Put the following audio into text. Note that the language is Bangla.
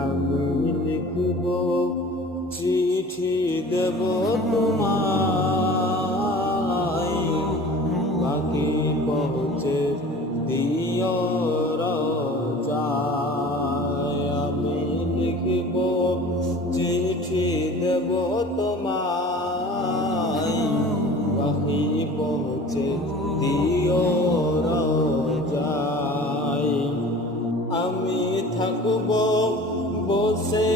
আমি লিখব চিঠি দেব তোমায়, বাকি পৌঁছে দিও রোজায়। আমি লিখব চিঠি দেব তোমায়, বাকি পৌঁছে দিও রোজায়। আমি থাকব বসে